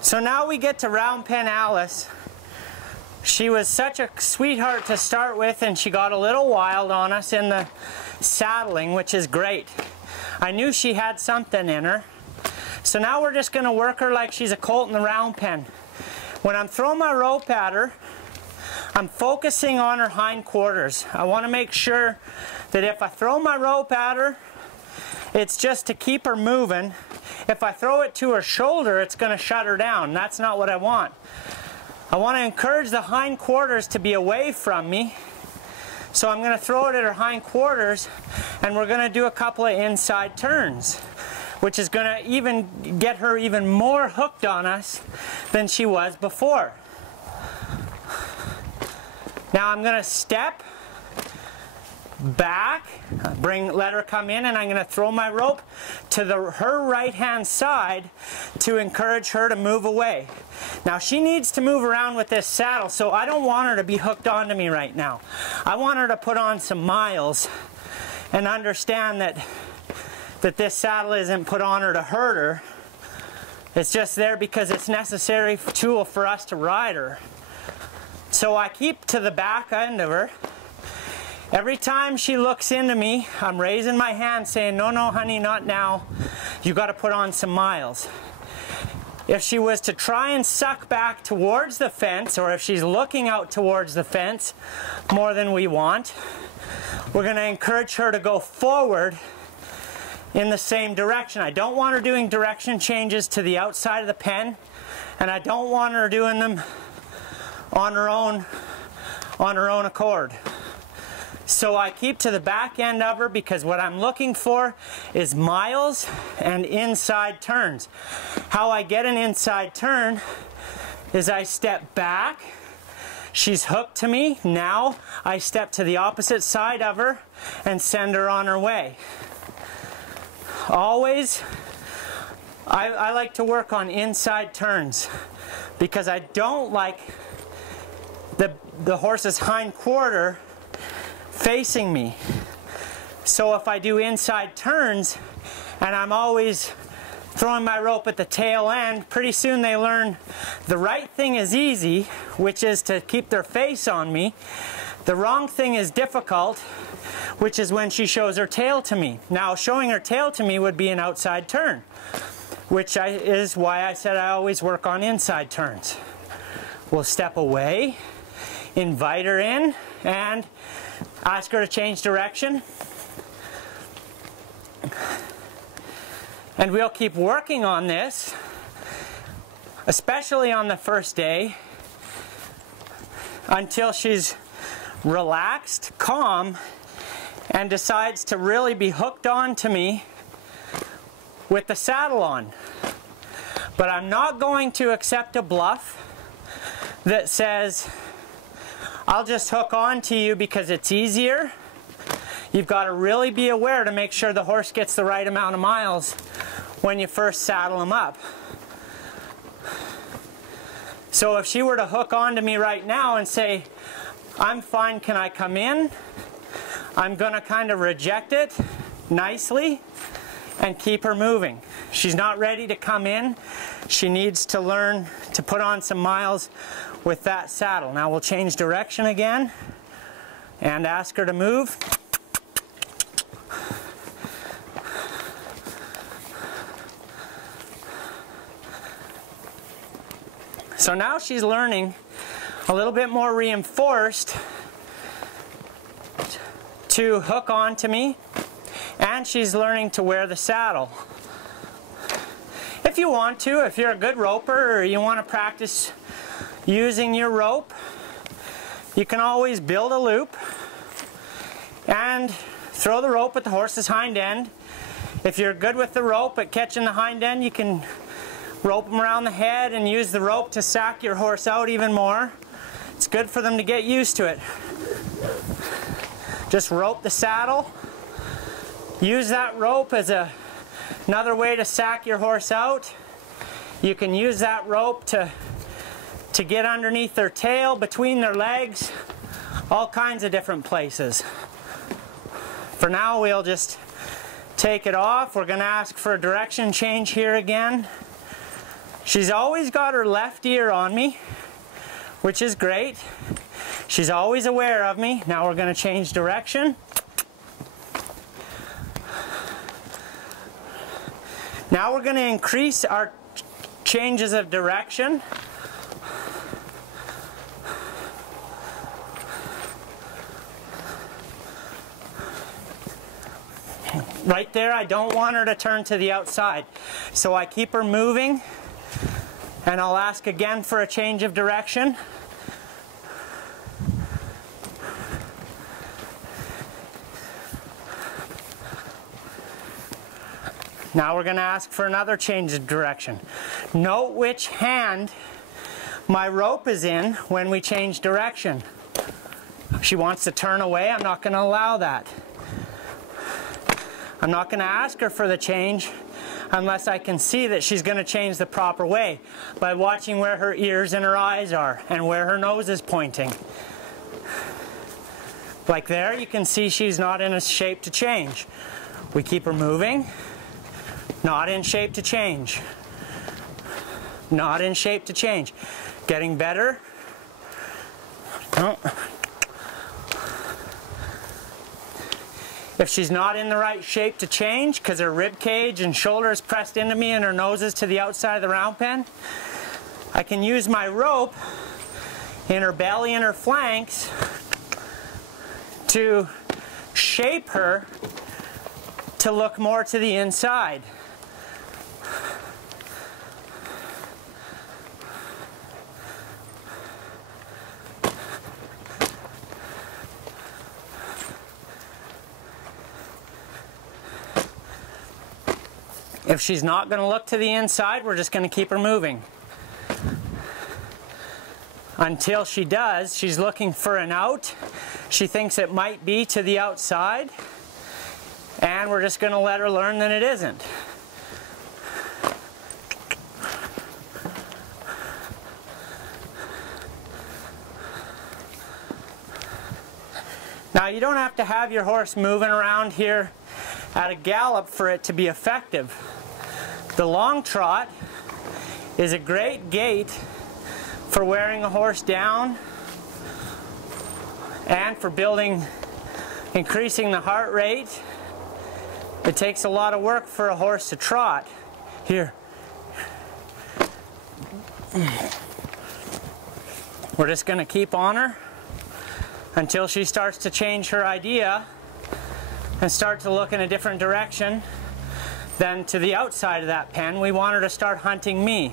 So now we get to round pen Alice. She was such a sweetheart to start with, and she got a little wild on us in the saddling, which is great. I knew she had something in her. So now we're just going to work her like she's a colt in the round pen. When I'm throwing my rope at her, I'm focusing on her hindquarters. I want to make sure that if I throw my rope at her, it's just to keep her moving. If I throw it to her shoulder, it's going to shut her down. That's not what I want. I want to encourage the hindquarters to be away from me. So I'm going to throw it at her hindquarters, and we're going to do a couple of inside turns, which is going to even get her even more hooked on us than she was before. Now I'm going to step back, let her come in, and I'm going to throw my rope to her right hand side to encourage her to move away. Now she needs to move around with this saddle, so I don't want her to be hooked onto me right now. I want her to put on some miles and understand that this saddle isn't put on her to hurt her. It's just there because it's a necessary tool for us to ride her. So I keep to the back end of her. Every time she looks into me, I'm raising my hand saying, no, no, honey, not now. You got to put on some miles. If she was to try and suck back towards the fence, or if she's looking out towards the fence more than we want, we're going to encourage her to go forward in the same direction. I don't want her doing direction changes to the outside of the pen, and I don't want her doing them on her own accord. So I keep to the back end of her because what I'm looking for is miles and inside turns. How I get an inside turn is I step back, she's hooked to me, now I step to the opposite side of her and send her on her way. Always, I like to work on inside turns because I don't like the horse's hind quarter facing me. So if I do inside turns and I'm always throwing my rope at the tail end, pretty soon they learn the right thing is easy, which is to keep their face on me. The wrong thing is difficult, which is when she shows her tail to me. Now, showing her tail to me would be an outside turn, which is why I said I always work on inside turns. We'll step away, invite her in, and ask her to change direction. And we'll keep working on this, especially on the first day, until she's relaxed, calm, and decides to really be hooked on to me with the saddle on. But I'm not going to accept a bluff that says, I'll just hook on to you because it's easier. You've got to really be aware to make sure the horse gets the right amount of miles when you first saddle him up. So if she were to hook on to me right now and say, I'm fine, can I come in? I'm going to kind of reject it nicely and keep her moving. She's not ready to come in. She needs to learn to put on some miles with that saddle. Now we'll change direction again and ask her to move. So now she's learning a little bit more reinforced to hook on to me, and she's learning to wear the saddle. If you want to, if you're a good roper or you want to practice using your rope, you can always build a loop and throw the rope at the horse's hind end. If you're good with the rope at catching the hind end, you can rope them around the head and use the rope to sack your horse out even more. It's good for them to get used to it. Just rope the saddle. Use that rope as another way to sack your horse out. You can use that rope to get underneath their tail, between their legs, all kinds of different places. For now, we'll just take it off. We're going to ask for a direction change here again. She's always got her left ear on me, which is great. She's always aware of me. Now we're going to change direction. Now we're going to increase our changes of direction. Right there, I don't want her to turn to the outside. So I keep her moving, and I'll ask again for a change of direction. Now we're going to ask for another change of direction. Note which hand my rope is in when we change direction. If she wants to turn away, I'm not going to allow that. I'm not going to ask her for the change unless I can see that she's going to change the proper way by watching where her ears and her eyes are and where her nose is pointing. Like there, you can see she's not in a shape to change. We keep her moving. Not in shape to change. Not in shape to change. Getting better. Oh. If she's not in the right shape to change because her rib cage and shoulder is pressed into me and her nose is to the outside of the round pen, I can use my rope in her belly and her flanks to shape her to look more to the inside. If she's not going to look to the inside, we're just going to keep her moving. Until she does, she's looking for an out. She thinks it might be to the outside, and we're just going to let her learn that it isn't. Now, you don't have to have your horse moving around here at a gallop for it to be effective. The long trot is a great gait for wearing a horse down and for increasing the heart rate. It takes a lot of work for a horse to trot. Here. We're just going to keep on her until she starts to change her idea and start to look in a different direction than to the outside of that pen. We want her to start hunting me.